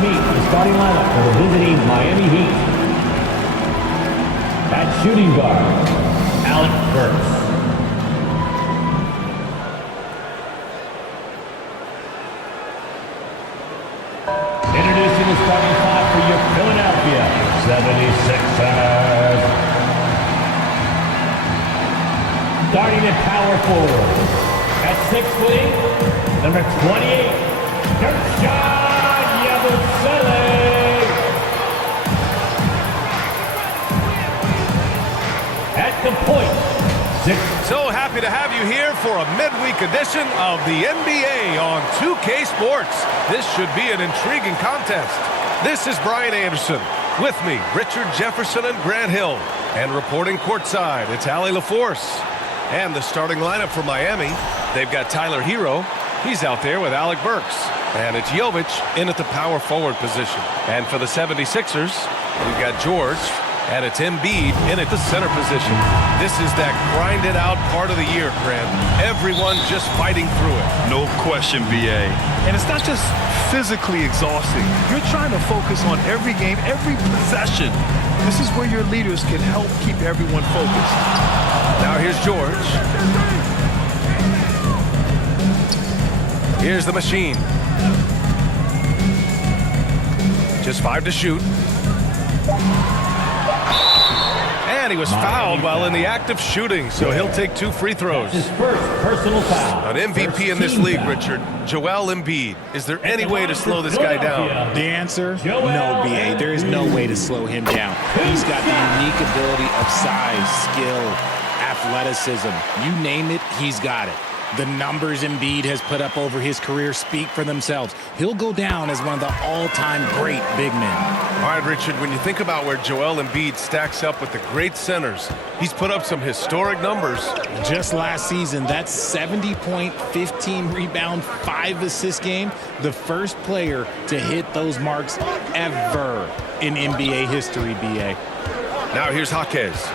Meet the starting lineup for the visiting Miami Heat. At shooting guard, Alec Burks. Introducing the starting five for your Philadelphia 76ers. Starting at power forward. At 6'8", number 28, Guerschon Yabusele. At the point, So happy to have you here for a midweek edition of the NBA on 2K Sports. This should be an intriguing contest. This is Brian Anderson. With me, Richard Jefferson and Grant Hill. And reporting courtside, it's Allie LaForce. And the starting lineup for Miami, they've got Tyler Hero. He's out there with Alec Burks. And it's Jovic in at the power forward position. And for the 76ers, we've got George. And it's Embiid in at the center position. This is that grinded out part of the year, Grant. Everyone just fighting through it. No question, BA. And it's not just physically exhausting. You're trying to focus on every game, every possession. This is where your leaders can help keep everyone focused. Now here's George. Here's the machine. Just 5 to shoot. And he was fouled while in the act of shooting, so he'll take 2 free throws. his first personal foul. An MVP in this league, Richard. Joel Embiid. Is there any way to slow this guy down? The answer, no, BA. There is no way to slow him down. He's got the unique ability of size, skill, athleticism. You name it, he's got it. The numbers Embiid has put up over his career speak for themselves. He'll go down as one of the all-time great big men. All right, Richard, when you think about where Joel Embiid stacks up with the great centers, he's put up some historic numbers. Just last season, that 70-point, 15-rebound, 5-assist game, the first player to hit those marks ever in NBA history, BA. Now here's Jaquez.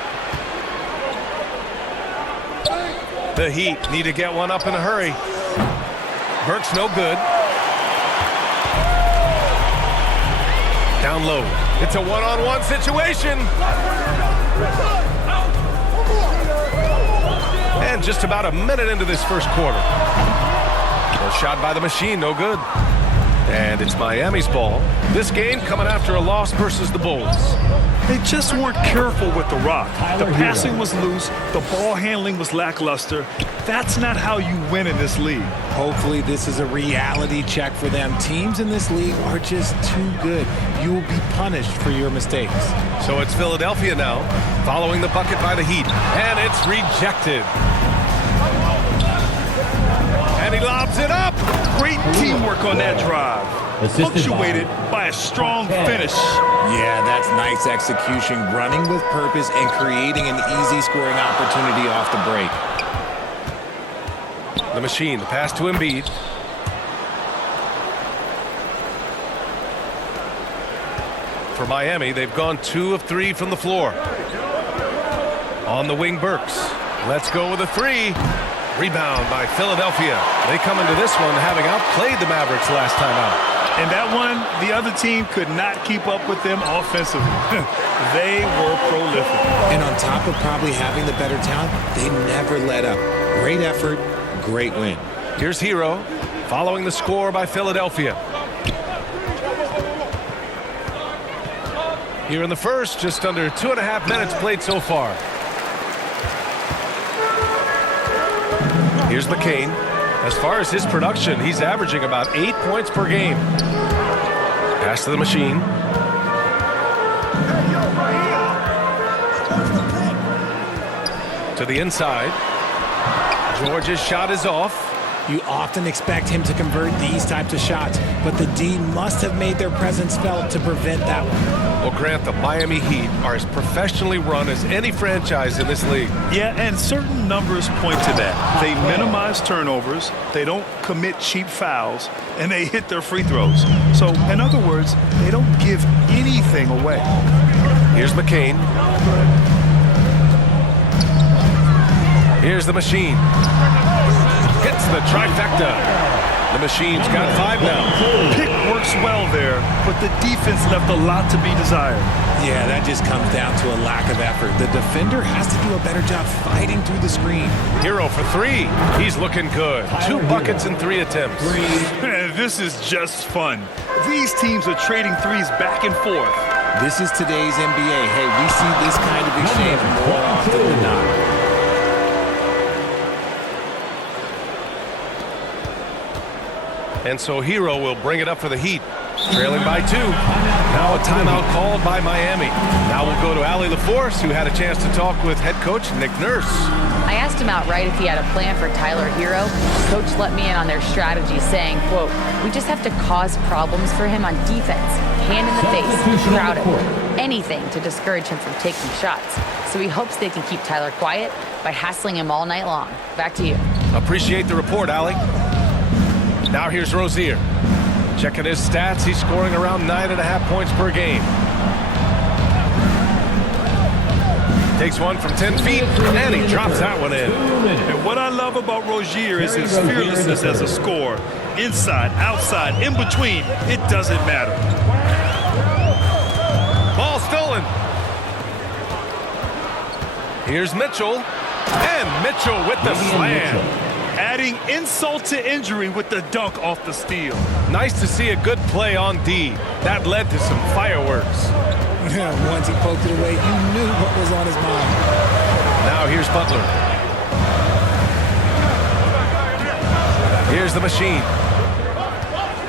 The Heat need to get one up in a hurry. Burks no good. Down low. It's a one-on-one situation. And just about a minute into this first quarter. A shot by the machine, no good. And it's Miami's ball. This game coming after a loss versus the Bulls. They just weren't careful with the rock. The passing was loose. The ball handling was lackluster. That's not how you win in this league. Hopefully this is a reality check for them. Teams in this league are just too good. You will be punished for your mistakes. So it's Philadelphia now, following the bucket by the Heat. And it's rejected. And he lobs it up. Great teamwork on that drive. Punctuated by a strong finish. Yeah, that's nice execution, running with purpose and creating an easy scoring opportunity off the break. The machine, the pass to Embiid. For Miami, they've gone 2 of 3 from the floor. On the wing, Burks. Let's go with a 3. Rebound by Philadelphia. They come into this one having outplayed the Mavericks last time out. And that one, the other team could not keep up with them offensively. They were prolific. And on top of probably having the better talent, they never let up. Great effort, great win. Here's Hero, following the score by Philadelphia. Here in the first, just under 2.5 minutes played so far. Here's McCain. As far as his production, he's averaging about 8 points per game. Pass to the machine. To the inside. George's shot is off. You often expect him to convert these types of shots, but the D must have made their presence felt to prevent that one. Well, Grant, the Miami Heat are as professionally run as any franchise in this league. Yeah, and certain numbers point to that. They minimize turnovers, they don't commit cheap fouls, and they hit their free throws. So, in other words, they don't give anything away. Here's McCain. Here's the machine. Hits the trifecta. The machine's got 5 now. Pick works works well there, but the defense left a lot to be desired. Yeah, that just comes down to a lack of effort. The defender has to do a better job fighting through the screen. Hero for three. He's looking good. 2 buckets in 3 attempts. Man, this is just fun. These teams are trading threes back and forth. This is today's NBA. Hey, we see this kind of exchange more often than not. And so Hero will bring it up for the Heat. Trailing by 2. Now a timeout called by Miami. Now we'll go to Allie LaForce, who had a chance to talk with head coach Nick Nurse. I asked him outright if he had a plan for Tyler Hero. Coach let me in on their strategy, saying, quote, "We just have to cause problems for him on defense. Hand in the face, crowd him. Anything to discourage him from taking shots. So he hopes they can keep Tyler quiet by hassling him all night long." Back to you. Appreciate the report, Allie. Now here's Rozier. Checking his stats, he's scoring around 9.5 points per game. Takes one from 10 feet, and he drops that one in. And what I love about Rozier is his fearlessness as a scorer. Inside, outside, in between, it doesn't matter. Ball stolen. Here's Mitchell, and Mitchell with the slam. Adding insult to injury with the dunk off the steal. Nice to see a good play on D. That led to some fireworks. Once he poked it away, you knew what was on his mind. Now here's Butler. Here's the machine.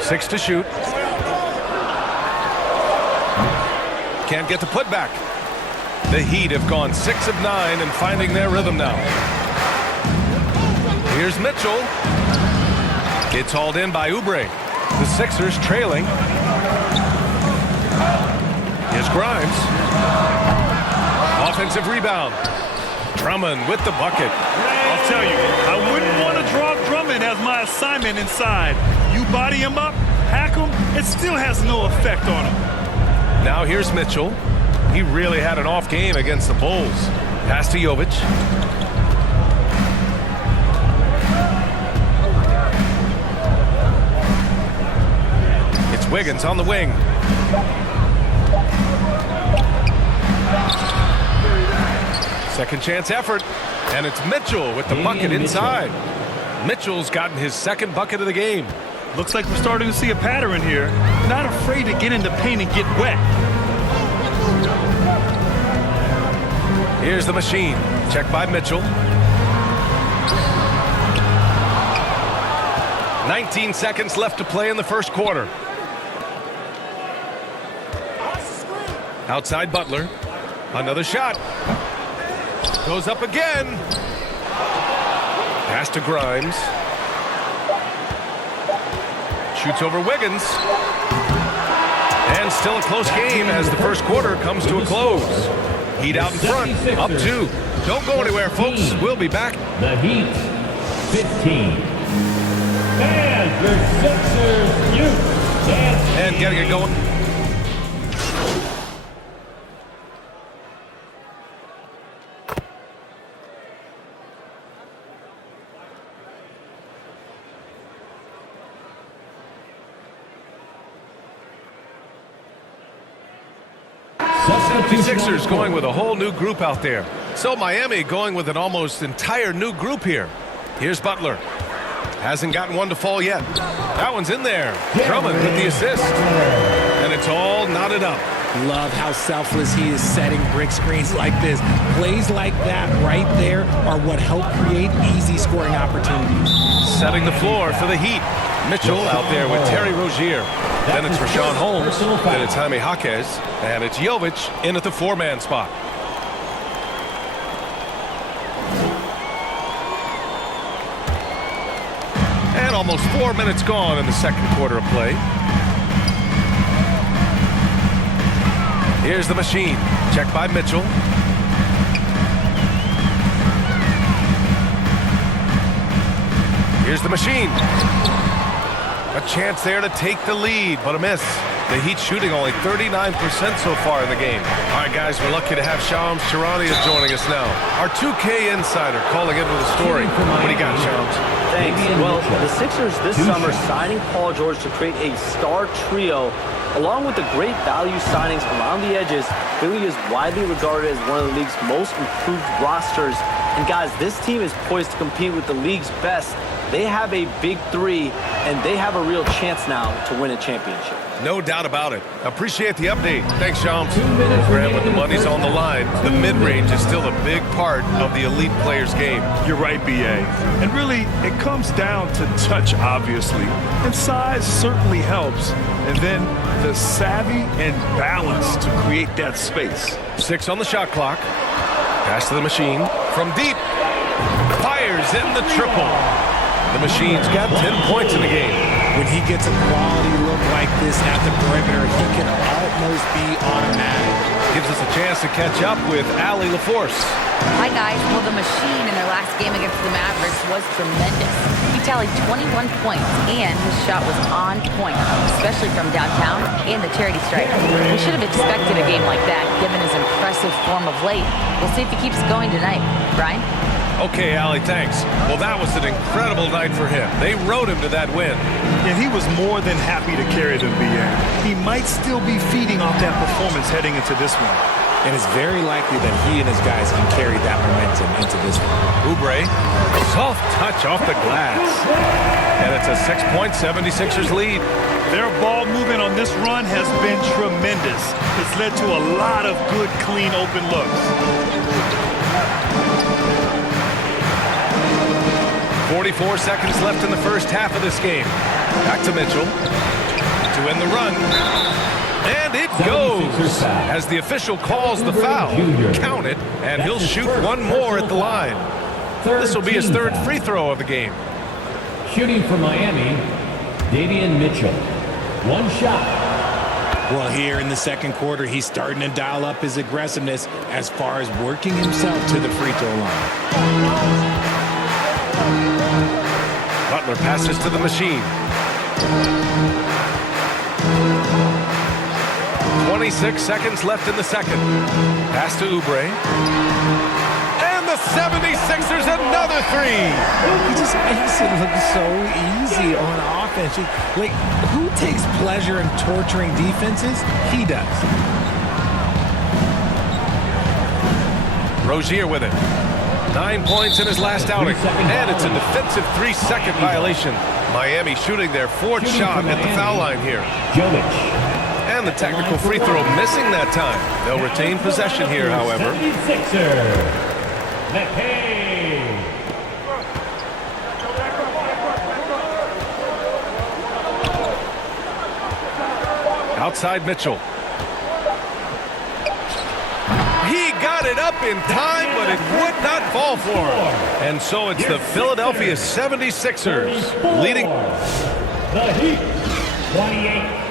6 to shoot. Can't get the putback. The Heat have gone 6 of 9 and finding their rhythm now. Here's Mitchell. It's hauled in by Oubre. The Sixers trailing. Here's Grimes. Offensive rebound. Drummond with the bucket. I'll tell you, I wouldn't want to drop Drummond as my assignment inside. You body him up, hack him, it still has no effect on him. Now here's Mitchell. He really had an off game against the Bulls. Pass to Jovic. Wiggins on the wing. Second chance effort, and it's Mitchell with the bucket inside. Mitchell's gotten his 2nd bucket of the game. Looks like we're starting to see a pattern here. Not afraid to get in the paint and get wet. Here's the machine. Checked by Mitchell. 19 seconds left to play in the first quarter. Outside Butler. Another shot. Goes up again. Pass to Grimes. Shoots over Wiggins. And still a close game as the first quarter comes to a close. Heat out in front. Up 2. Don't go anywhere, folks. We'll be back. The Heat, 15. And the Sixers, you. And getting it going. Sixers going with a whole new group out there. So Miami going with an almost entire new group here. Here's Butler. Hasn't gotten one to fall yet. That one's in there. Drummond with the assist. And it's all knotted up. Love how selfless he is setting brick screens like this. Plays like that right there are what help create easy scoring opportunities. Setting the floor for the Heat. Mitchell out there with Terry Rozier. Then it's Rashawn Holmes. Then it's Jaime Jaquez. And it's Jovic in at the 4-man spot. And almost 4 minutes gone in the second quarter of play. Here's the machine. Checked by Mitchell. Here's the machine. A chance there to take the lead, but a miss. The Heat shooting only 39% so far in the game. All right, guys, we're lucky to have Shams Charania joining us now. Our 2K insider calling in with a story. What do you got, Shams? Thanks. Well, the Sixers this summer signing Paul George to create a star trio, along with the great value signings around the edges, Philly is widely regarded as one of the league's most improved rosters. And guys, this team is poised to compete with the league's best. They have a big three, and they have a real chance now to win a championship. No doubt about it. Appreciate the update. Thanks, Shams. Grant, when the money's on the line, the mid-range is still a big part of the elite player's game. You're right, B.A. And really, it comes down to touch, obviously. And size certainly helps. And then the savvy and balance to create that space. 6 on the shot clock. Pass to the machine. From deep. Fires in the triple. The machine's got 10 points in the game. When he gets a quality look like this at the perimeter, he can almost be automatic. Gives us a chance to catch up with Allie LaForce. Hi, guys. Well, the machine in their last game against the Mavericks was tremendous. He tallied 21 points, and his shot was on point, especially from downtown and the charity stripe. We should have expected a game like that, given his impressive form of late. We'll see if he keeps going tonight. Brian? Okay, Allie, thanks. Well, that was an incredible night for him. They rode him to that win. And he was more than happy to carry them, B.A. He might still be feeding off that performance heading into this one. And it's very likely that he and his guys can carry that momentum into this one. Oubre, soft touch off the glass. And it's a 6-point 76ers lead. Their ball movement on this run has been tremendous. It's led to a lot of good, clean, open looks. 44 seconds left in the first half of this game. Back to Mitchell to end the run. And it goes as the official calls the foul. Count it, and he'll shoot one more at the line. This will be his third free throw of the game. Shooting for Miami, Davion Mitchell. One shot. Well, here in the second quarter, he's starting to dial up his aggressiveness as far as working himself to the free throw line. Butler passes to the machine. 26 seconds left in the second. Pass to Oubre. And the 76ers another three. He just makes it look so easy on offense. Like, who takes pleasure in torturing defenses? He does. Rozier with it. 9 points in his last outing. And it's a defensive 3-second violation. Miami shooting their fourth shot at the foul line here. And the technical free throw missing that time. They'll retain possession here, however. 76er. McKay. Outside Mitchell. He got it up in time, but it would not fall for him. And so it's the Philadelphia 76ers leading. The Heat, 28.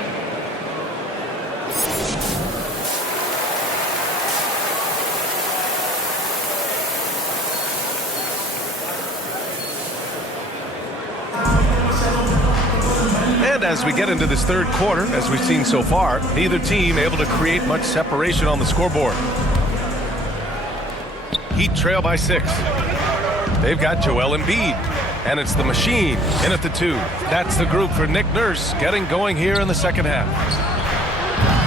And as we get into this third quarter, as we've seen so far, neither team able to create much separation on the scoreboard. Heat trail by 6. They've got Joel Embiid. And it's the machine in at the 2. That's the group for Nick Nurse getting going here in the second half.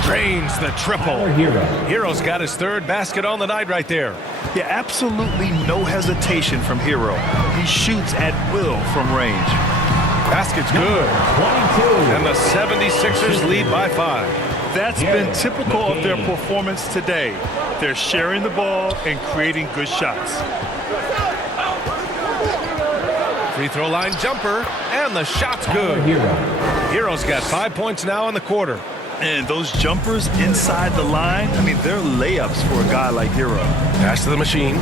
Drains the triple. Hero's got his third basket on the night right there. Yeah, absolutely no hesitation from Hero. He shoots at will from range. Basket's good. 22. And the 76ers lead by 5. That's been typical of their performance today. They're sharing the ball and creating good shots. Free throw line jumper, and the shot's good. Hero's got 5 points now in the quarter. And those jumpers inside the line, I mean, they're layups for a guy like Hero. Pass to the machine.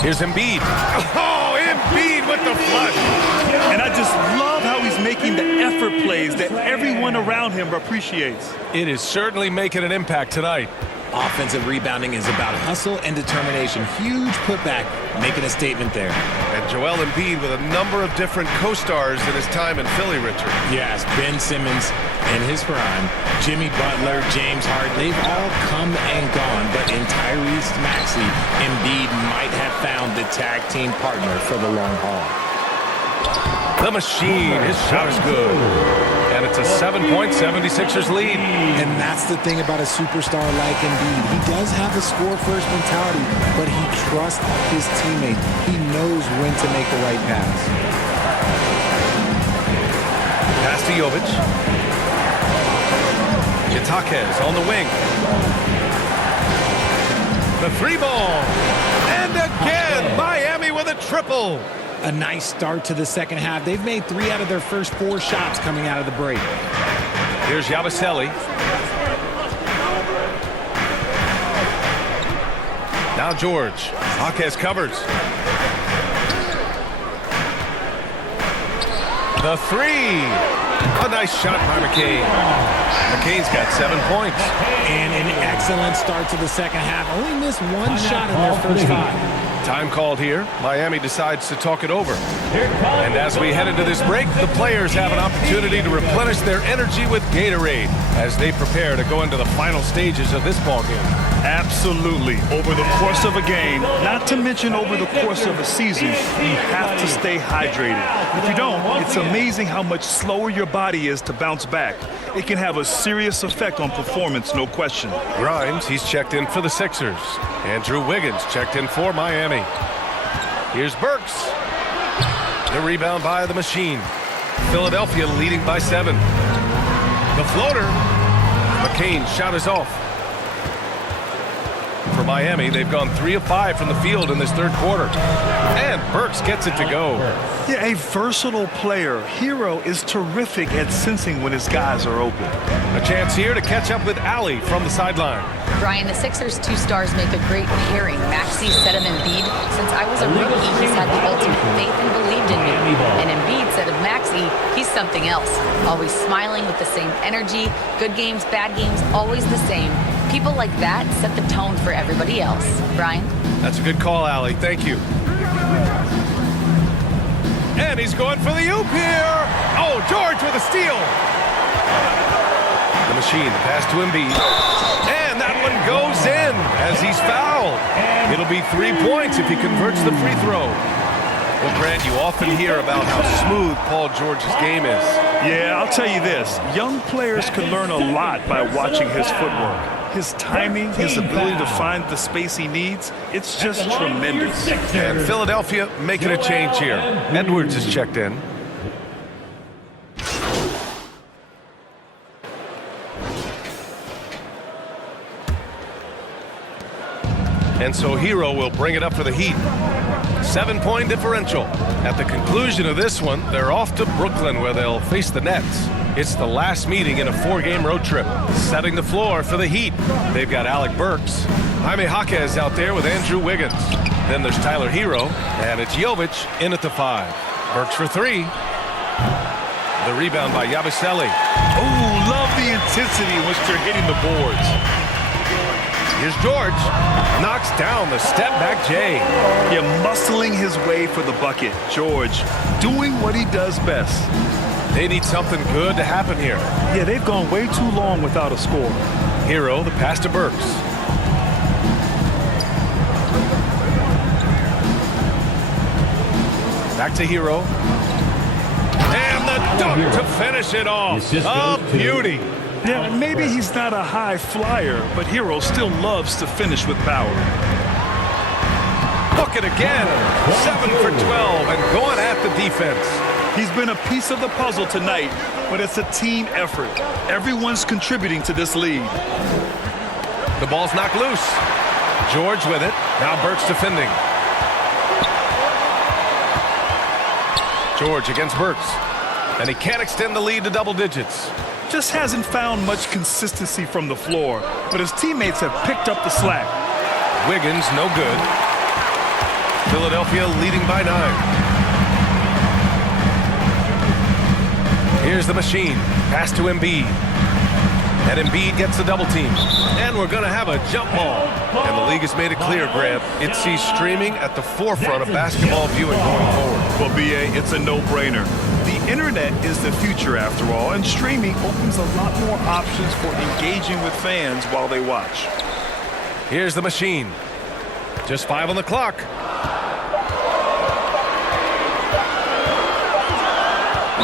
Here's Embiid. Oh, Embiid with the flush. And I just love how he's making the effort plays that everyone around him appreciates. It is certainly making an impact tonight. Offensive rebounding is about hustle and determination. Huge putback, making a statement there. And Joel Embiid with a number of different co-stars in his time in Philly, Richard. Yes, Ben Simmons in his prime, Jimmy Butler, James Harden, they've all come and gone, but in Tyrese Maxey, Embiid might have found the tag team partner for the long haul. The Machine, his shot is good. And it's a 7-point 76ers lead. And that's the thing about a superstar like Embiid. He does have a score-first mentality, but he trusts his teammate. He knows when to make the right pass. Pass to Jovic. Jatakez on the wing. The three ball. And again, Miami with a triple. A nice start to the second half. They've made 3 out of their first 4 shots coming out of the break. Here's Yabusele. Now George. Jaquez covers. The three. A nice shot by McCain. McCain's got 7 points. And an excellent start to the second half. Only missed 1 shot in their first 5. Time called here. Miami decides to talk it over. And as we head into this break, the players have an opportunity to replenish their energy with Gatorade as they prepare to go into the final stages of this ballgame. Absolutely. Over the course of a game, not to mention over the course of a season, you have to stay hydrated. If you don't, it's amazing how much slower your body is to bounce back. It can have a serious effect on performance, no question. Grimes, he's checked in for the Sixers. Andrew Wiggins checked in for Miami. Here's Burks. The rebound by the Machine. Philadelphia leading by 7. The floater. McCain's shot is off. For Miami, they've gone 3 of 5 from the field in this third quarter. And Burks gets it to go. Yeah, a versatile player. Hero is terrific at sensing when his guys are open. A chance here to catch up with Allie from the sideline. Brian, the Sixers' 2 stars make a great pairing. Maxey said of Embiid, since I was a rookie, he's had the ultimate faith and believed in me. And Embiid said of Maxey, he's something else. Always smiling with the same energy. Good games, bad games, always the same. People like that set the tone for everybody else. Brian? That's a good call, Allie. Thank you. And he's going for the oop here. Oh, George with a steal. The Machine, pass to Embiid. And that one goes in as he's fouled. It'll be 3 points if he converts the free throw. Well, Grant, you often hear about how smooth Paul George's game is. Yeah, I'll tell you this. Young players can learn a lot by watching his footwork. His timing, his ability to find the space he needs, it's just tremendous. And Philadelphia making a change here. Edwards is checked in. And so Hero will bring it up for the Heat. 7-point differential. At the conclusion of this one, they're off to Brooklyn where they'll face the Nets. It's the last meeting in a 4-game road trip. Setting the floor for the Heat. They've got Alec Burks. Jaime Jaquez out there with Andrew Wiggins. Then there's Tyler Hero, and it's Jovic in at the 5. Burks for 3. The rebound by Yabusele. Oh, love the intensity in which they're hitting the boards. Here's George. Knocks down the step-back J. Yeah, muscling his way for the bucket. George doing what he does best. They need something good to happen here. Yeah, they've gone way too long without a score. Hero, the pass to Burks. Back to Hero. And the dunk to finish it off. A beauty. Yeah, maybe he's not a high flyer, but Hero still loves to finish with power. Book it again. 7 for 12 and going at the defense. He's been a piece of the puzzle tonight, but it's a team effort. Everyone's contributing to this lead. The ball's knocked loose. George with it. Now Burks defending. George against Burks. And he can't extend the lead to double digits. Just hasn't found much consistency from the floor, but his teammates have picked up the slack. Wiggins, no good. Philadelphia leading by 9. Here's the Machine. Pass to Embiid. And Embiid gets the double team. And we're going to have a jump ball. And the league has made it clear, Grant, it sees streaming at the forefront of basketball viewing going forward. Well, BA, it's a no-brainer. The internet is the future after all, and streaming opens a lot more options for engaging with fans while they watch. Here's the machine. Just 5 on the clock.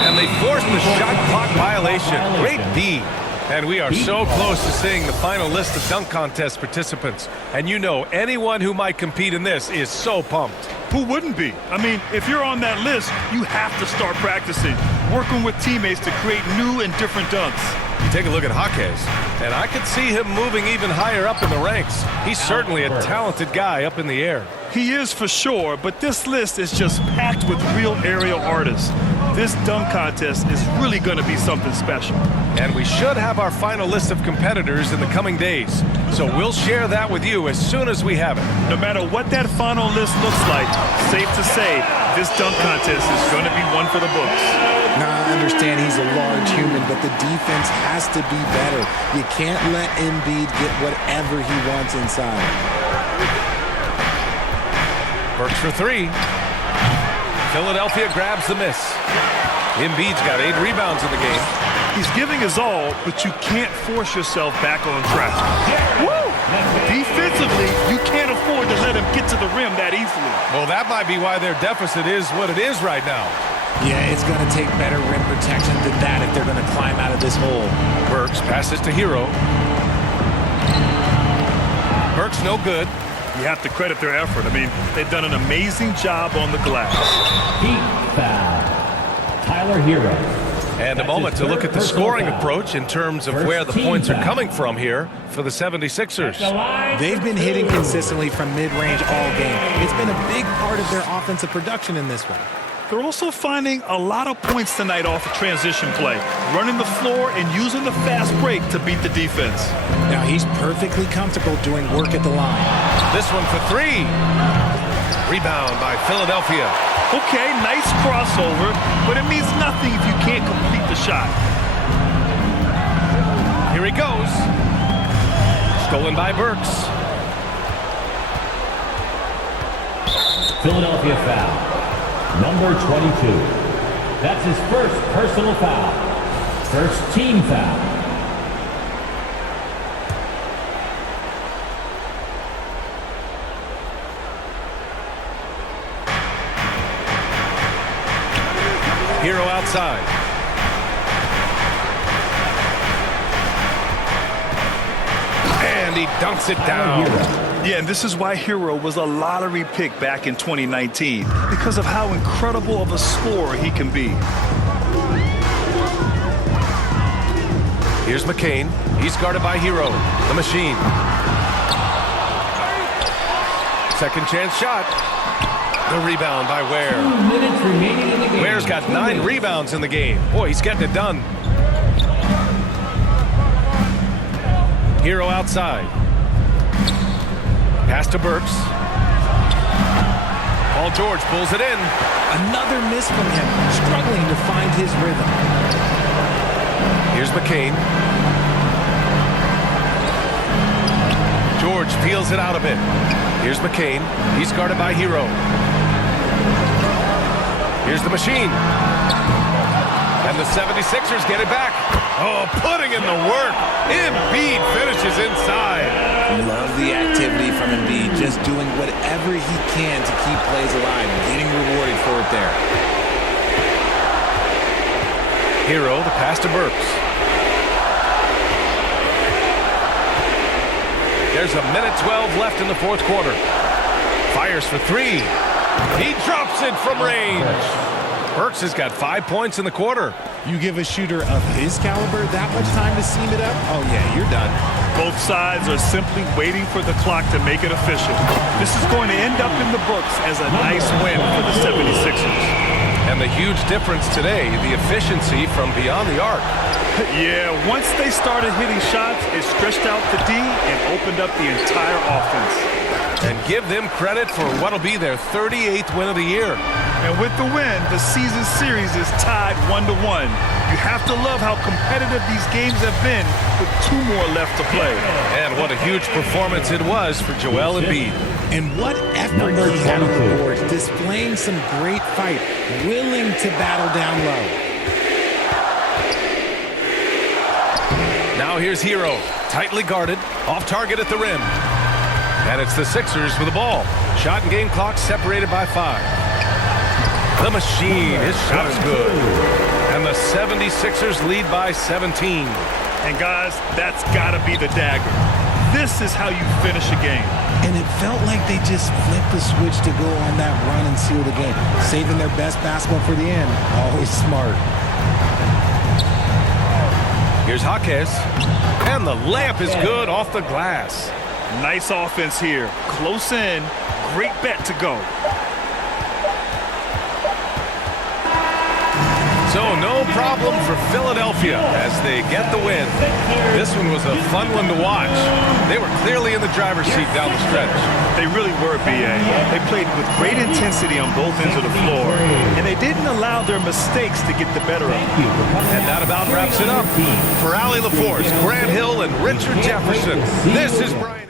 And they forced the shot clock violation. Great D. And we are so close to seeing the final list of dunk contest participants. And you know, anyone who might compete in this is so pumped. Who wouldn't be? I mean, if you're on that list, you have to start practicing, working with teammates to create new and different dunks. You take a look at Jaquez, and I could see him moving even higher up in the ranks. He's certainly a talented guy up in the air. He is for sure, but this list is just packed with real aerial artists. This dunk contest is really going to be something special. And we should have our final list of competitors in the coming days. So we'll share that with you as soon as we have it. No matter what that final list looks like, safe to say, this dunk contest is going to be one for the books. Now, I understand he's a large human, but the defense has to be better. You can't let Embiid get whatever he wants inside. Burks for 3. Philadelphia grabs the miss. Embiid's got 8 rebounds in the game. He's giving his all, but you can't force yourself back on track. Woo! Defensively, you can't afford to let him get to the rim that easily. Well, that might be why their deficit is what it is right now. Yeah, it's going to take better rim protection than that if they're going to climb out of this hole. Burks passes to Hero. Burks no good. You have to credit their effort. I mean, they've done an amazing job on the glass. Heat foul. Tyler Hero. And a moment to look at the scoring approach in terms of where the points are coming from here for the 76ers. They've been hitting consistently from mid-range all game. It's been a big part of their offensive production in this one. They're also finding a lot of points tonight off of transition play, running the floor and using the fast break to beat the defense. Now he's perfectly comfortable doing work at the line. This one for 3. Rebound by Philadelphia. Okay, nice crossover, but it means nothing if you can't complete the shot. Here he goes. Stolen by Burks. Philadelphia foul. Number 22. That's his first personal foul. First team foul. Hero outside. And he dunks it down. Yeah, and this is why Hero was a lottery pick back in 2019, because of how incredible of a scorer he can be. Here's McCain. He's guarded by Hero, the machine. Second chance shot. The rebound by Ware. 2 minutes remaining in the game. Ware's got 9 rebounds in the game. Boy, he's getting it done. Hero outside. Pass to Burks. Paul George pulls it in. Another miss from him, struggling to find his rhythm. Here's McCain. George peels it out a bit. Here's McCain. He's guarded by Hero. Here's the machine. And the 76ers get it back. Oh, putting in the work. Embiid finishes inside. Love the activity from Embiid, just doing whatever he can to keep plays alive, getting rewarded for it there. Hero, the pass to Burks. There's a minute 12 left in the fourth quarter. Fires for 3. He drops it from range. Burks has got 5 points in the quarter. You give a shooter of his caliber that much time to seam it up, oh yeah, you're done. Both sides are simply waiting for the clock to make it official. This is going to end up in the books as a nice win for the 76ers. And the huge difference today, the efficiency from beyond the arc. Yeah, once they started hitting shots, it stretched out the D and opened up the entire offense. And give them credit for what'll be their 38th win of the year. And with the win, the season series is tied 1-1. You have to love how competitive these games have been with 2 more left to play. And what a huge performance it was for Joel Embiid. And what effort Number he had on 22. the boards, displaying some great fight, willing to battle down low. Now here's Hero, tightly guarded, off target at the rim. And it's the Sixers with the ball. Shot and game clock separated by 5. The machine, his shot's good. And the 76ers lead by 17. And guys, that's got to be the dagger. This is how you finish a game. And it felt like they just flipped the switch to go on that run and seal the game. Saving their best basketball for the end. Always smart. Here's Jaquez. And the layup is good off the glass. Nice offense here. Close in. Great bet to go. So no problem for Philadelphia as they get the win. This one was a fun one to watch. They were clearly in the driver's seat down the stretch. They really were, B.A. They played with great intensity on both ends of the floor, and they didn't allow their mistakes to get the better of them. And that about wraps it up. For Allie LaForce, Grant Hill, and Richard Jefferson, this is Brian.